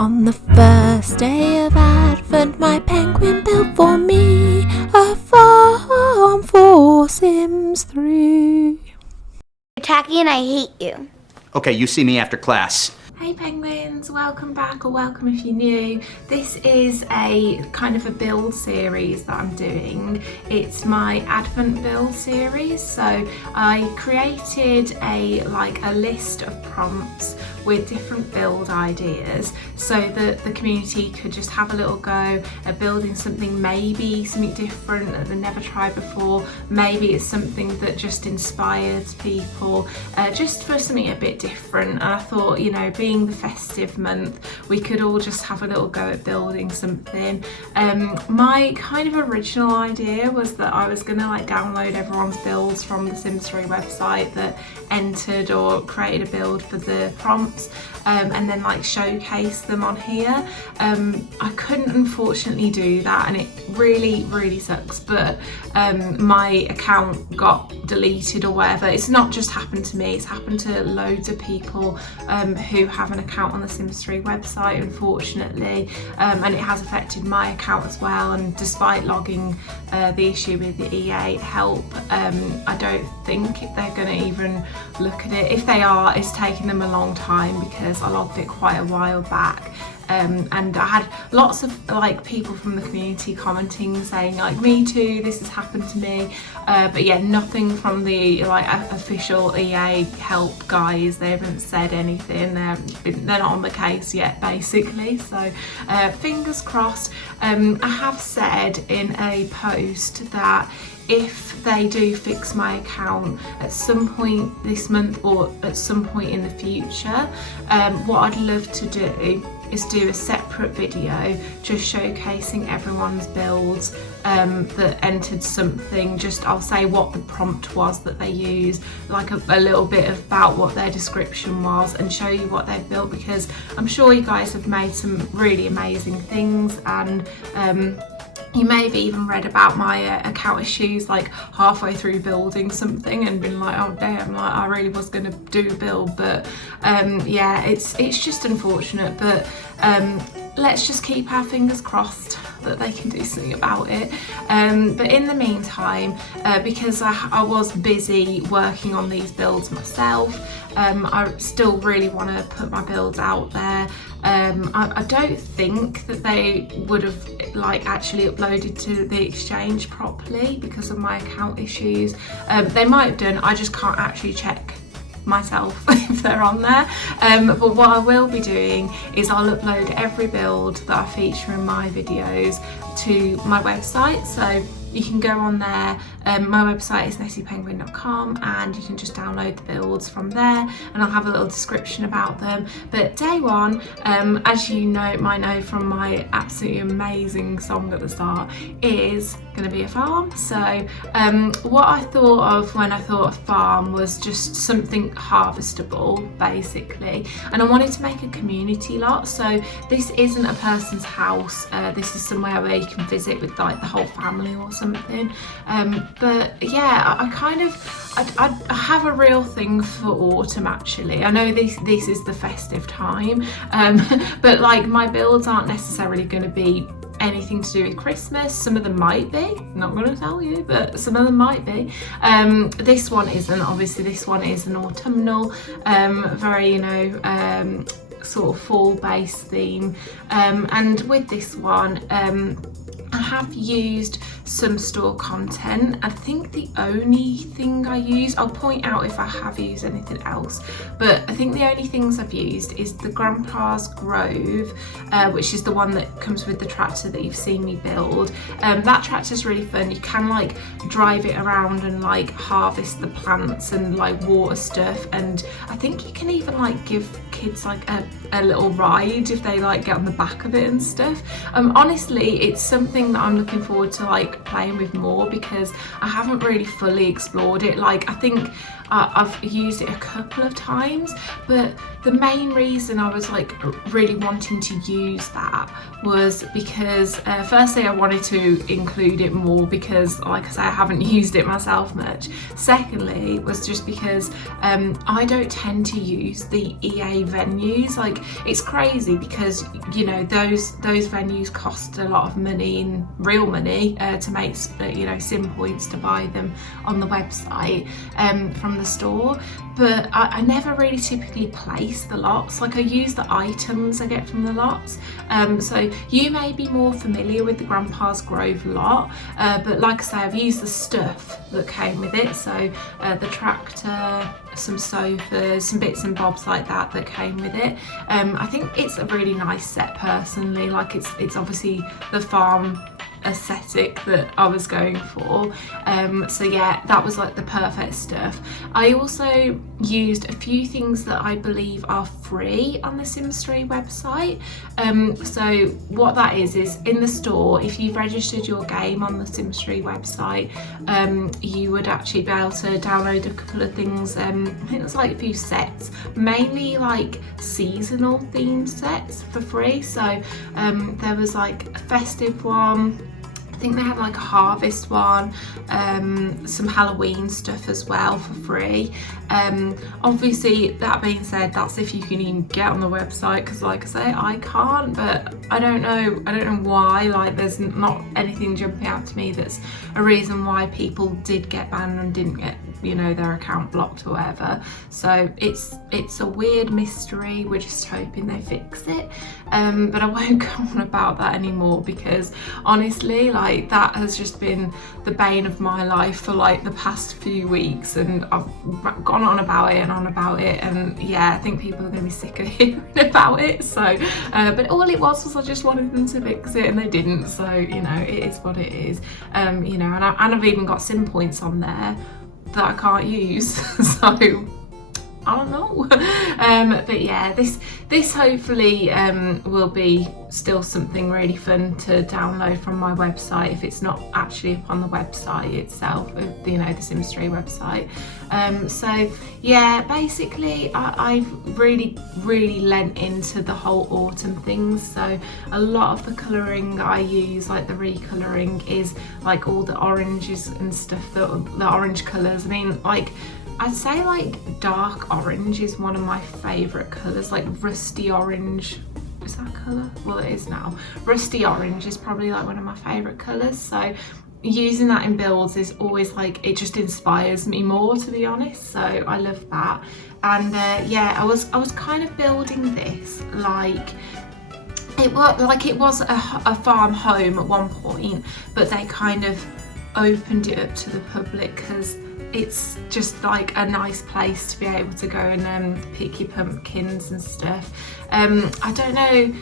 On the first day of Advent, my penguin built for me a farm for Sims 3. You're tacky and I hate you. Okay, you see me after class. Hey penguins, welcome back, or welcome if you're new. This is a kind of a build series that I'm doing. It's my Advent build series. So I created a list of prompts with different build ideas so that the community could just have a little go at building something, maybe something different that they've never tried before. Maybe it's something that just inspires people, just for something a bit different. And I thought, you know, being the festive month, we could all just have a little go at building something. My kind of original idea was that I was gonna download everyone's builds from the Sims 3 website that entered or created a build for the prompts, and then showcase them on here. I couldn't unfortunately do that, and it really sucks, but my account got deleted or whatever. It's not just happened to me, it's happened to loads of people who have an account on the Sims 3 website, unfortunately, and it has affected my account as well. And despite logging the issue with the EA help, I don't think they're going to even look at it. If they are, it's taking them a long time because I logged it quite a while back. And I had lots of people from the community commenting, saying me too, this has happened to me, but yeah, nothing from the official EA help guys. They haven't said anything. They're not on the case yet, basically. So fingers crossed. I have said in a post that if they do fix my account at some point this month or at some point in the future, what I'd love to do is do a separate video just showcasing everyone's builds that entered something. Just I'll say what the prompt was that they used, a little bit about what their description was, and show you what they've built, because I'm sure you guys have made some really amazing things. And you may have even read about my account issues halfway through building something and been oh damn, I really was going to do a build. But yeah, it's just unfortunate, but let's just keep our fingers crossed that they can do something about it. But in the meantime, because I was busy working on these builds myself, I still really want to put my builds out there. I don't think that they would have actually uploaded to the exchange properly because of my account issues. They might have done, I just can't actually check myself if they're on there. But what I will be doing is I'll upload every build that I feature in my videos to my website, so you can go on there. My website is nessypenguin.com, and you can just download the builds from there, and I'll have a little description about them. But day one, as you might know from my absolutely amazing song at the start, is going to be a farm. So what I thought of when I thought of farm was just something harvestable, basically, and I wanted to make a community lot. So this isn't a person's house, this is somewhere where you can visit with the whole family or something. But yeah, I have a real thing for autumn, actually. I know this is the festive time, but my builds aren't necessarily going to be anything to do with Christmas. Some of them might be, not going to tell you, but some of them might be. This one isn't, obviously. This one is an autumnal, very, sort of fall-based theme. And with this one, I have used some store content. I think the only thing I use, I'll point out if I have used anything else, but I think the only things I've used is the Grandpa's Grove, which is the one that comes with the tractor that you've seen me build. That tractor's really fun. You can drive it around and harvest the plants and water stuff, and I think you can even give kids a little ride if they get on the back of it and stuff. Honestly, it's something that I'm looking forward to playing with more, because I haven't really fully explored it. I think I've used it a couple of times, but the main reason I was like really wanting to use that was because firstly I wanted to include it more because, like I say, I haven't used it myself much. Secondly was just because I don't tend to use the EA venues. Like, it's crazy because, you know, those venues cost a lot of money, in real money, to make, you know, sim points to buy them on the website from the store, but I never really typically place the lots. Like, I use the items I get from the lots. So you may be more familiar with the Grandpa's Grove lot, but like I say, I've used the stuff that came with it. So the tractor, some sofas, some bits and bobs like that came with it. I think it's a really nice set personally. Like, it's obviously the farm aesthetic that I was going for, so yeah, that was like the perfect stuff. I also used a few things that I believe are free on the Sims 3 website. So what that is in the store, if you've registered your game on the Sims 3 website, you would actually be able to download a couple of things. I think there's like a few sets, mainly like seasonal themed sets for free. So there was like a festive one, I think they had like a harvest one, some Halloween stuff as well for free. Obviously, that being said, that's if you can even get on the website, because like I say, I can't, but I don't know why. Like, there's not anything jumping out to me that's a reason why people did get banned and didn't get, you know, their account blocked or whatever. So it's a weird mystery. We're just hoping they fix it, but I won't go on about that anymore, because honestly, like, that has just been the bane of my life for like the past few weeks, and I've gone on about it, and yeah, I think people are going to be sick of hearing about it. So but all it was I just wanted them to fix it, and they didn't. So, you know, it is what it is. You know, and I've even got sim points on there that I can't use. So I don't know. But yeah, this hopefully will be still something really fun to download from my website if it's not actually up on the website itself, you know, the Sims 3 website. So yeah, basically I've really lent into the whole autumn things. So a lot of the colouring I use, like the recolouring, is like all the oranges and stuff, the orange colours. I mean, like, I'd say like dark orange is one of my favourite colours, like rusty orange. Is that colour? Well, it is now. Rusty orange is probably like one of my favourite colours. So using that in builds is always like, it just inspires me more, to be honest. So I love that. And yeah, I was kind of building this like, it was a farm home at one point, but they kind of opened it up to the public because it's just like a nice place to be able to go and pick your pumpkins and stuff. I don't know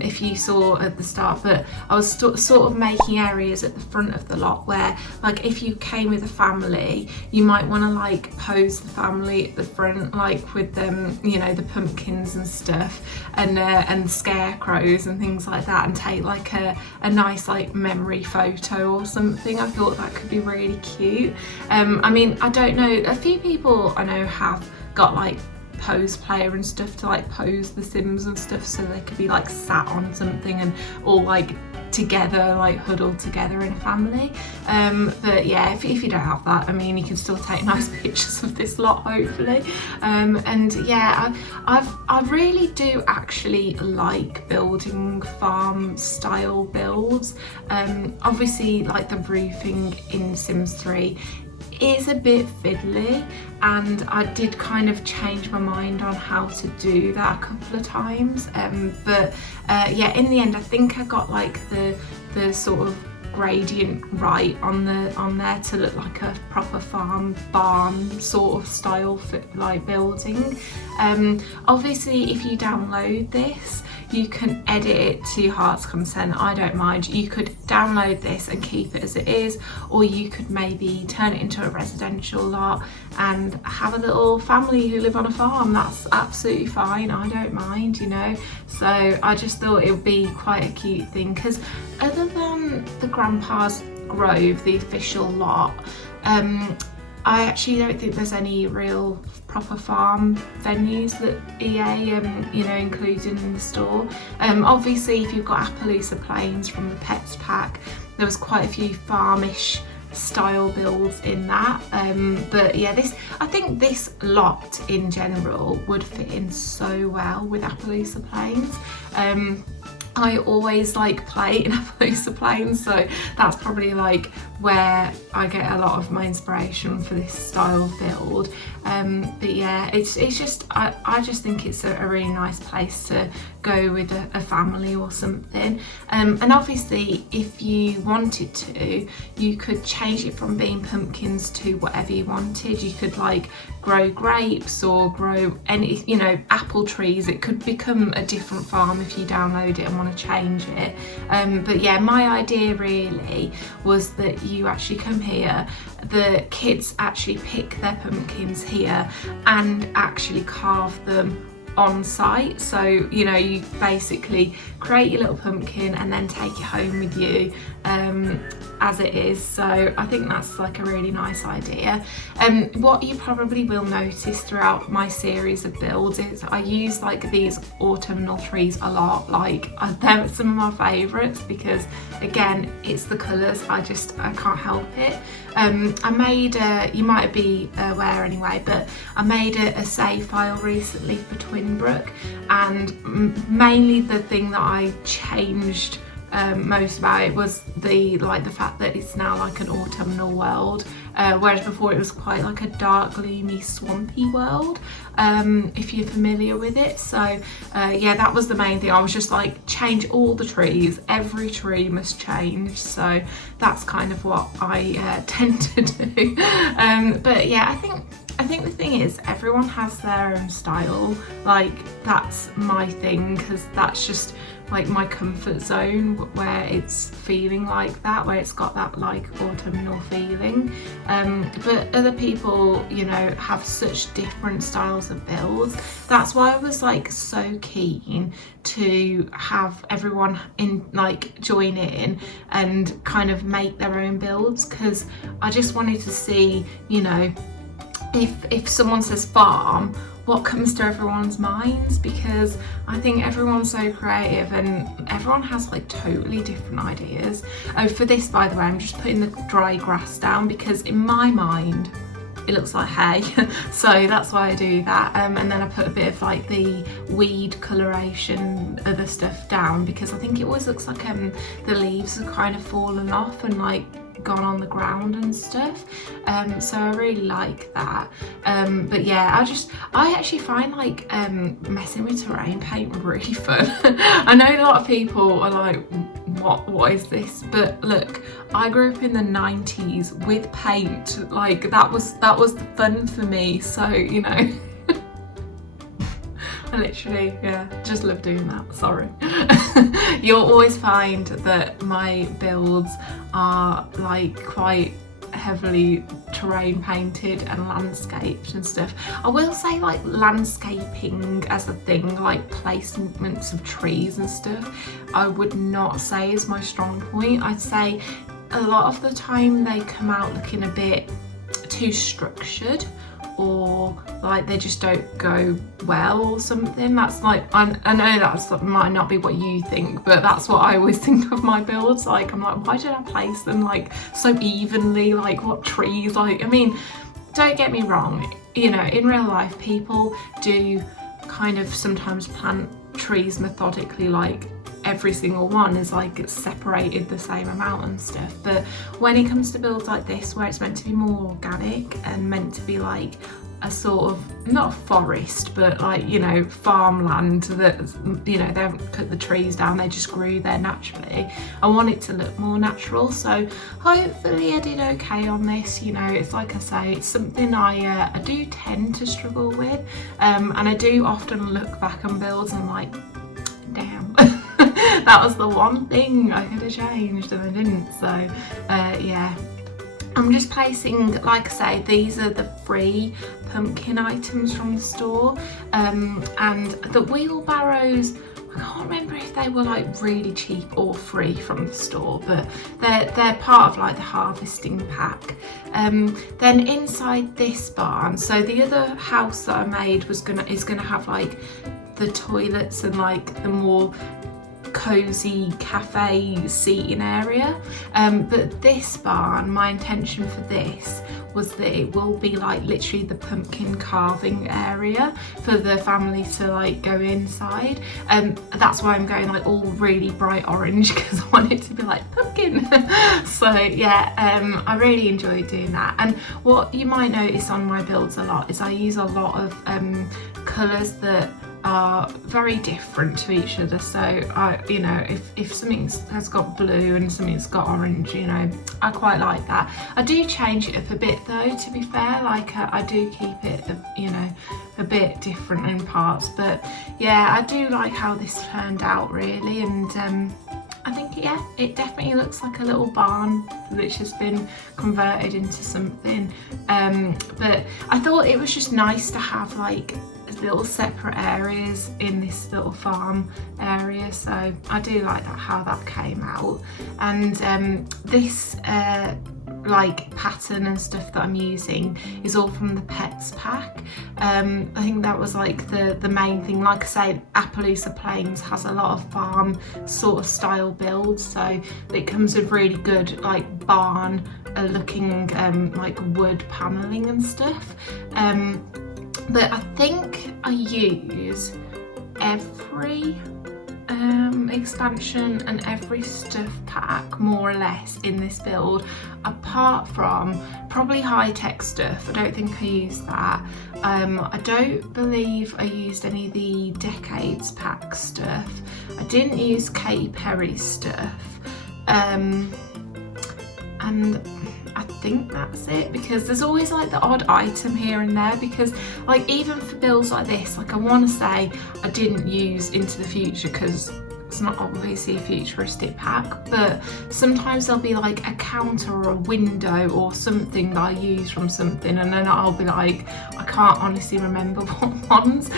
if you saw at the start, but I was sort of making areas at the front of the lot where, like, if you came with a family, you might want to like pose the family at the front, like with them, you know, the pumpkins and stuff, and scarecrows and things like that, and take like a nice like memory photo or something. I thought that could be really cute. I mean, I don't know, a few people I know have got like pose player and stuff to like pose the Sims and stuff, so they could be like sat on something and all like together, like huddled together in a family. But yeah, if you don't have that, I mean, you can still take nice pictures of this lot, hopefully. And yeah, I really do actually like building farm style builds. Obviously, like the roofing in Sims 3 is a bit fiddly, and I did kind of change my mind on how to do that a couple of times, but yeah, in the end I think I got like the sort of gradient right on there to look like a proper farm barn sort of style like building. Obviously, if you download this, you can edit it to your heart's consent. I don't mind. You could download this and keep it as it is, or you could maybe turn it into a residential lot and have a little family who live on a farm. That's absolutely fine. I don't mind, you know. So I just thought it would be quite a cute thing, because other than the Grandpa's Grove, the official lot, I actually don't think there's any real proper farm venues that EA you know, included in the store. Obviously if you've got Appaloosa planes from the Pets pack, there was quite a few farmish style builds in that, but yeah, I think this lot in general would fit in so well with Appaloosa planes. I always like play in Appaloosa planes, so that's probably like where I get a lot of my inspiration for this style of build. But yeah, it's just I just think it's a really nice place to go with a family or something. And obviously if you wanted to, you could change it from being pumpkins to whatever you wanted. You could like grow grapes or grow any, you know, apple trees. It could become a different farm if you download it and want to change it. But yeah, my idea really was that you actually come here, the kids actually pick their pumpkins here and actually carve them on site. So, you know, you basically create your little pumpkin and then take it home with you as it is. So I think that's like a really nice idea. What you probably will notice throughout my series of builds is I use like these autumnal trees a lot. Like they're some of my favourites because again, it's the colours, I can't help it. I made you might be aware anyway, but I made a save file recently for Twinbrook, and mainly the thing that I changed most about it was the fact that it's now like an autumnal world, whereas before it was quite like a dark, gloomy, swampy world, if you're familiar with it. So yeah, that was the main thing. I was just like, change all the trees, every tree must change. So that's kind of what I tend to do. But yeah, I think the thing is everyone has their own style. Like that's my thing, because that's just like my comfort zone, where it's feeling like that, where it's got that like autumnal feeling. But other people, you know, have such different styles of builds. That's why I was like so keen to have everyone in, like, join in and kind of make their own builds, because I just wanted to see, you know, if someone says farm, what comes to everyone's minds, because I think everyone's so creative and everyone has like totally different ideas. Oh, for this, by the way, I'm just putting the dry grass down because in my mind it looks like hay, so that's why I do that. And then I put a bit of like the weed coloration, other stuff down, because I think it always looks like the leaves have kind of fallen off and like gone on the ground and stuff. So I really like that. But yeah, I actually find like messing with terrain paint really fun. I know a lot of people are like, what is this? But look, I grew up in the 90s with paint. Like that was the fun for me. So, you know, I literally, yeah, just love doing that, sorry. You'll always find that my builds are like quite heavily terrain painted and landscaped and stuff. I will say like landscaping as a thing, like placements of trees and stuff, I would not say is my strong point. I'd say a lot of the time they come out looking a bit too structured, or like they just don't go well or something. That's like, I know that might not be what you think, but that's what I always think of my builds. Like I'm like, why did I place them like so evenly? Like what trees? Like, I mean, don't get me wrong, you know, in real life people do kind of sometimes plant trees methodically, like every single one is like it's separated the same amount and stuff. But when it comes to builds like this, where it's meant to be more organic and meant to be like a sort of, not a forest, but like, you know, farmland that, you know, they haven't cut the trees down, they just grew there naturally. I want it to look more natural, so hopefully I did okay on this. You know, it's like I say, it's something I do tend to struggle with, and I do often look back on builds and I'm like, damn. That was the one thing I could have changed and I didn't. So yeah, I'm just placing, like I say, these are the free pumpkin items from the store, and the wheelbarrows, I can't remember if they were like really cheap or free from the store, but they're part of like the harvesting pack. Then inside this barn, so the other house that I made is gonna have like the toilets and like the more cozy cafe seating area, but this barn, my intention for this was that it will be like literally the pumpkin carving area for the family to like go inside. That's why I'm going like all really bright orange, because I want it to be like pumpkin. So yeah, I really enjoy doing that. And what you might notice on my builds a lot is I use a lot of colours that are very different to each other. So you know, if something has got blue and something's got orange, you know, I quite like that. I do change it up a bit though, to be fair, like I do keep it, you know, a bit different in parts. But yeah, I do like how this turned out really, and I think, yeah, it definitely looks like a little barn which has been converted into something. But I thought it was just nice to have like little separate areas in this little farm area, so I do like that, how that came out. And this like pattern and stuff that I'm using is all from the pets pack. I think that was like the main thing. Like I say, Appaloosa Plains has a lot of farm sort of style builds, so it comes with really good like barn looking like wood paneling and stuff. But I think I use every expansion and every stuff pack more or less in this build, apart from probably high-tech stuff. I don't think I used that. I don't believe I used any of the Decades pack stuff. I didn't use Katy Perry stuff. And I think that's it, because there's always like the odd item here and there, because like even for builds like this, like I want to say I didn't use Into the Future because it's not obviously a futuristic pack, but sometimes there'll be like a counter or a window or something that I use from something, and then I'll be like, I can't honestly remember what ones.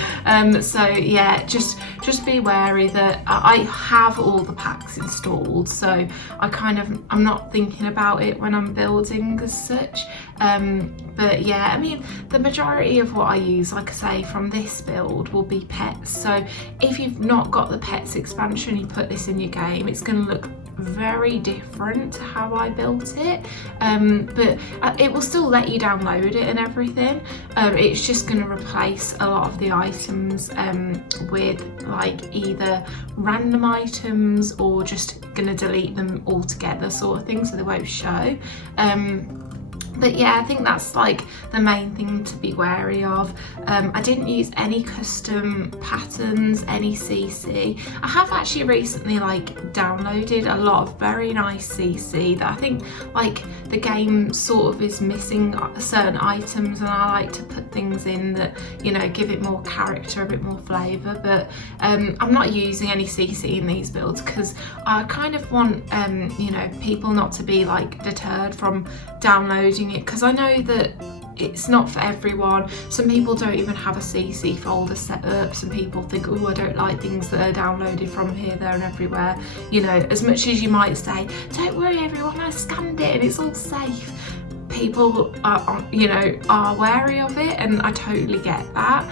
So yeah, just be wary that I have all the packs installed, so I'm not thinking about it when I'm building as such. But yeah, I mean, the majority of what I use, like I say, from this build will be pets. So if you've not got the pets expansion, you put this in your game, it's going to look very different to how I built it. But it will still let you download it and everything. It's just going to replace a lot of the items with like either random items or just going to delete them altogether sort of thing, so they won't show. But yeah, I think that's like the main thing to be wary of. I didn't use any custom patterns, any CC. I have actually recently like downloaded a lot of very nice CC that I think like the game sort of is missing certain items, and I like to put things in that, you know, give it more character, a bit more flavour. But I'm not using any CC in these builds because I kind of want you know, people not to be like deterred from downloading it, because I know that it's not for everyone. Some people don't even have a CC folder set up. Some people think, oh, I don't like things that are downloaded from here, there and everywhere. You know, as much as you might say, don't worry everyone, I scanned it and it's all safe, people are, you know, are wary of it, and I totally get that.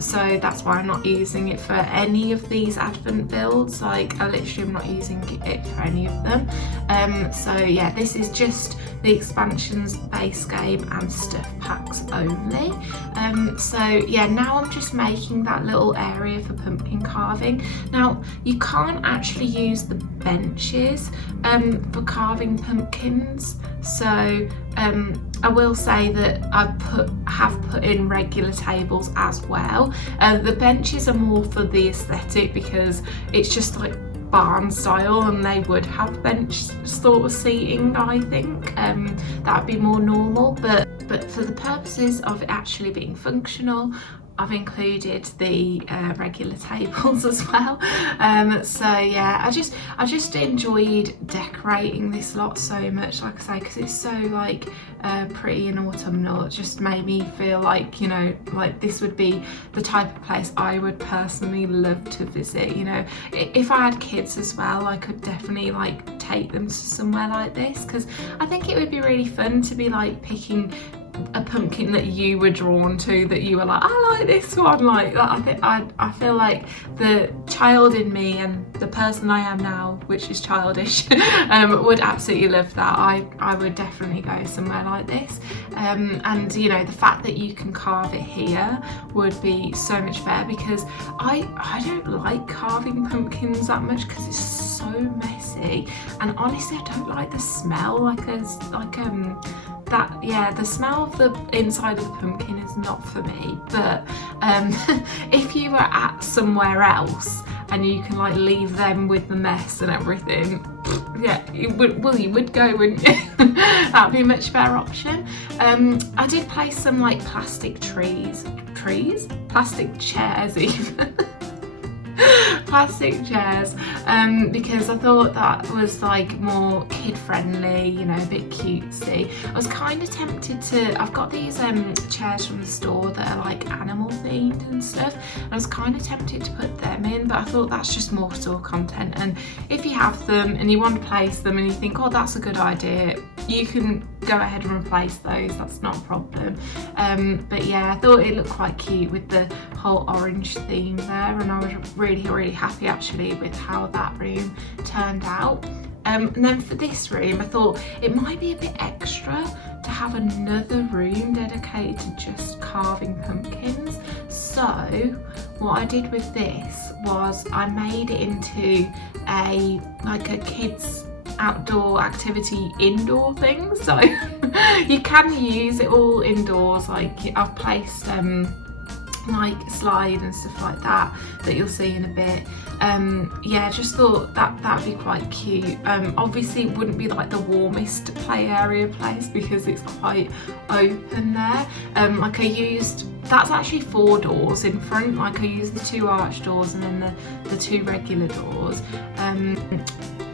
So that's why I'm not using it for any of these advent builds. Like I literally am not using it for any of them. So yeah, this is just the expansions, base game and stuff packs only. So yeah, now I'm just making that little area for pumpkin carving. Now you can't actually use the benches for carving pumpkins, so I will say that I have put in regular tables as well. The benches are more for the aesthetic because it's just like barn style, and they would have bench sort of seating, I think. That would be more normal, but for the purposes of it actually being functional, I've included the regular tables as well. So yeah, I just enjoyed decorating this lot so much, like I say, because it's so like pretty and autumnal. It just made me feel like, you know, like this would be the type of place I would personally love to visit. You know, if I had kids as well, I could definitely like take them to somewhere like this, because I think it would be really fun to be like picking a pumpkin that you were drawn to, that you were like, I like this one, like that. I feel like the child in me and the person I am now, which is childish, would absolutely love that. I would definitely go somewhere like this, and you know, the fact that you can carve it here would be so much better, because I don't like carving pumpkins that much because it's so messy, and honestly I don't like the smell, the smell of the inside of the pumpkin is not for me. But if you were at somewhere else and you can like leave them with the mess and everything, yeah, you would go, wouldn't you? That'd be a much better option. I did place some like plastic plastic chairs even. Plastic chairs, because I thought that was like more kid friendly, you know, a bit cutesy. I was kind of tempted to, I've got these chairs from the store that are like animal themed and stuff. I was kind of tempted to put them in, but I thought that's just more store content, and if you have them and you want to place them and you think, oh, that's a good idea, you can go ahead and replace those, that's not a problem. But yeah, I thought it looked quite cute with the whole orange theme there, and I was really happy actually with how that room turned out. And then for this room, I thought it might be a bit extra to have another room dedicated to just carving pumpkins. So what I did with this was I made it into a kids outdoor activity indoor thing, so you can use it all indoors. Like I've placed like slide and stuff like that you'll see in a bit. Yeah, just thought that'd be quite cute. Obviously it wouldn't be like the warmest play area place because it's quite open there. Like I used, that's actually 4 doors in front, like I used the 2 arch doors and then the 2 regular doors.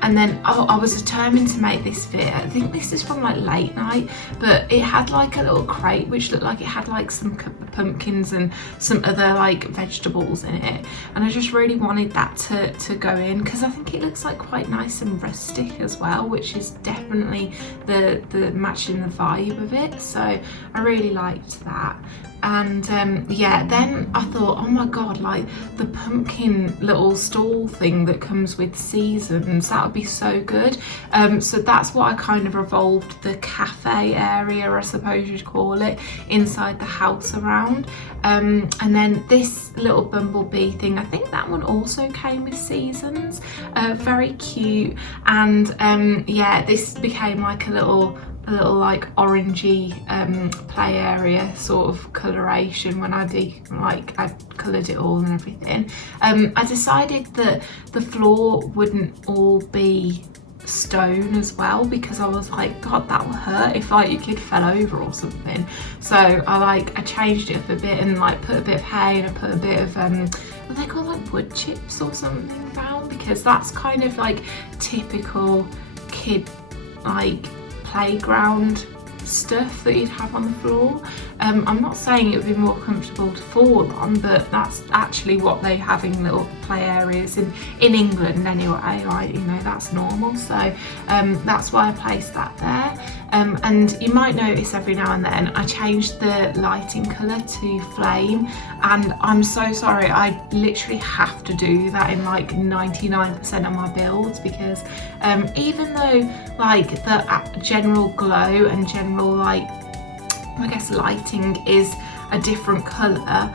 And then I was determined to make this fit. I think this is from like late night, but it had like a little crate which looked like it had like some pumpkins and some other like vegetables in it, and I just really wanted that to go in because I think it looks like quite nice and rustic as well, which is definitely the matching the vibe of it. So I really liked that. And yeah, then I thought, oh my god, like the pumpkin little stall thing that comes with seasons, that would be so good. So that's what I kind of revolved the cafe area, I suppose you'd call it, inside the house around. And then this little bumblebee thing, I think that one also came with seasons. Very cute. And yeah, this became like a little like orangey play area sort of coloration when I coloured it all and everything. I decided that the floor wouldn't all be stone as well, because I was like, god, that will hurt if like your kid fell over or something. So I changed it up a bit and like put a bit of hay and I put a bit of what they call like wood chips or something down, because that's kind of like typical kid like playground stuff that you'd have on the floor. I'm not saying it would be more comfortable to fall on, but that's actually what they have in little play areas in England anyway, right? You know, that's normal. So that's why I placed that there. And you might notice every now and then I changed the lighting colour to flame, and I'm so sorry, I literally have to do that in like 99% of my builds, because even though like the general glow and general like I guess lighting is a different colour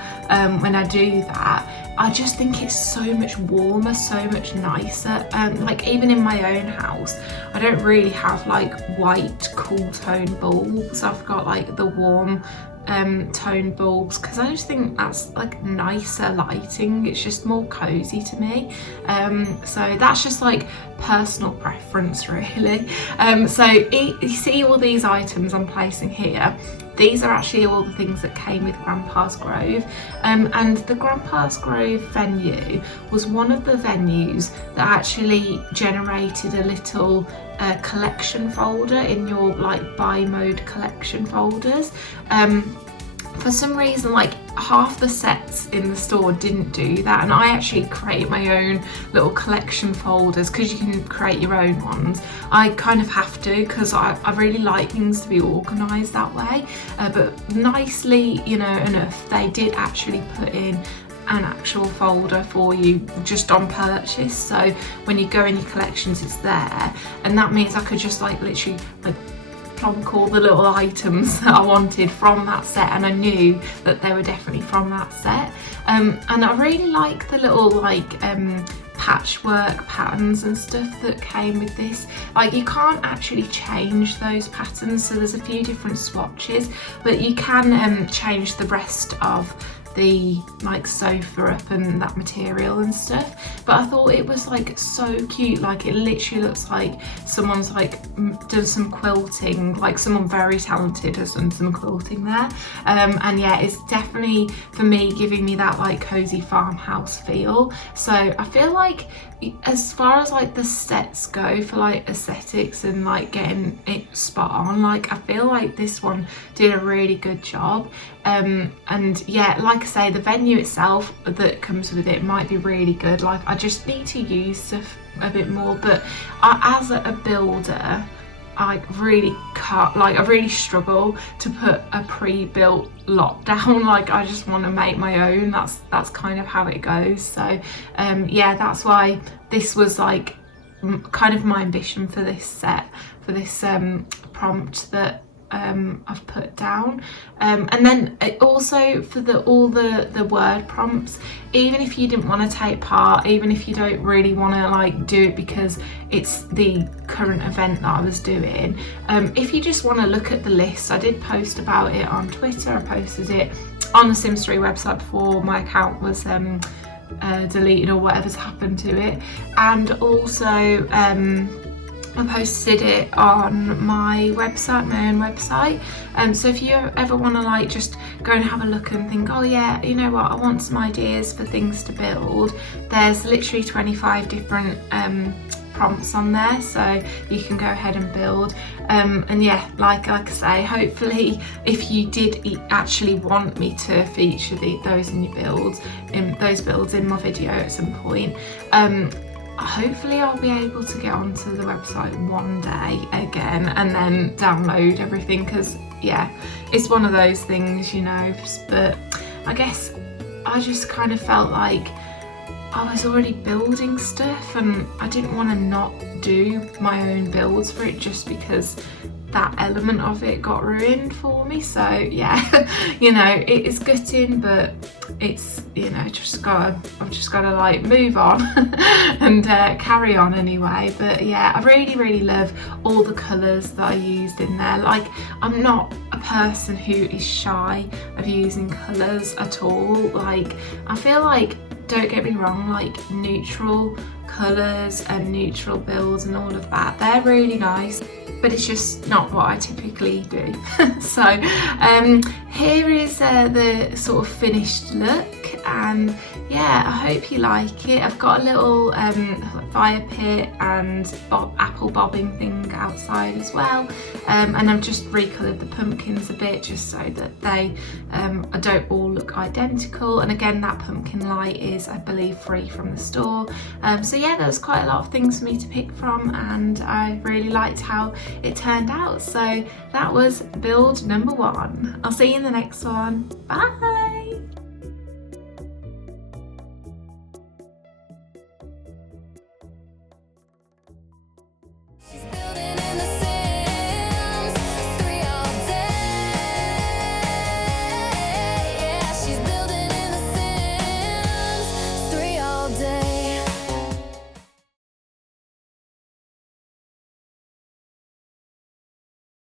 when I do that, I just think it's so much warmer, so much nicer. Like even in my own house, I don't really have like white cool tone bulbs. I've got like the warm tone bulbs because I just think that's like nicer lighting. It's just more cozy to me. So that's just like personal preference really. So you see all these items I'm placing here. these are actually all the things that came with Grandpa's Grove, and the Grandpa's Grove venue was one of the venues that actually generated a little collection folder in your like buy mode collection folders. For some reason, like half the sets in the store didn't do that, and I actually create my own little collection folders because you can create your own ones. I kind of have to because I really like things to be organised that way, but nicely, you know, enough, they did actually put in an actual folder for you just on purchase, so when you go in your collections it's there, and that means I could just like literally like call the little items that I wanted from that set, and I knew that they were definitely from that set. And I really like the little like patchwork patterns and stuff that came with this. Like you can't actually change those patterns, so there's a few different swatches, but you can change the rest of the like sofa up and that material and stuff. But I thought it was like so cute, like it literally looks like someone's like done some quilting, like someone very talented has done some quilting there. And yeah, it's definitely for me giving me that like cozy farmhouse feel. So I feel like as far as like the sets go for like aesthetics and like getting it spot on, like I feel like this one did a really good job. And yeah, like I say, the venue itself that comes with it might be really good. Like I just need to use stuff a bit more, but as a builder, I really can't, like I really struggle to put a pre-built lot down. Like I just want to make my own. That's kind of how it goes. So yeah, that's why this was like kind of my ambition for this set, for this prompt that I've put down. And then also for all the word prompts, even if you didn't want to take part, even if you don't really want to like do it because it's the current event that I was doing, if you just want to look at the list, I did post about it on Twitter. I posted it on the Sims 3 website before my account was deleted or whatever's happened to it, and also I posted it on my website, my own website. So if you ever want to like just go and have a look and think, oh yeah, you know what, I want some ideas for things to build, there's literally 25 different prompts on there, so you can go ahead and build. And yeah, like I say, hopefully if you did actually want me to feature those in your builds, those builds in my video at some point, hopefully I'll be able to get onto the website one day again and then download everything, because yeah, it's one of those things, you know. But I guess I just kind of felt like I was already building stuff and I didn't want to not do my own builds for it just because that element of it got ruined for me. So yeah, you know, it is gutting, but it's, you know, I've just gotta like move on and carry on anyway. But yeah, I really love all the colours that I used in there. Like I'm not a person who is shy of using colours at all. Like I feel like, don't get me wrong, like neutral colours and neutral builds and all of that, they're really nice, but it's just not what I typically do. So here is the sort of finished look, and yeah, I hope you like it. I've got a little fire pit and apple bobbing thing outside as well, and I've just recoloured the pumpkins a bit just so that they don't all look identical. And again, that pumpkin light is, I believe, free from the store. So yeah, there was quite a lot of things for me to pick from, and I really liked how it turned out. So that was build number 1. I'll see you in the next one. Bye.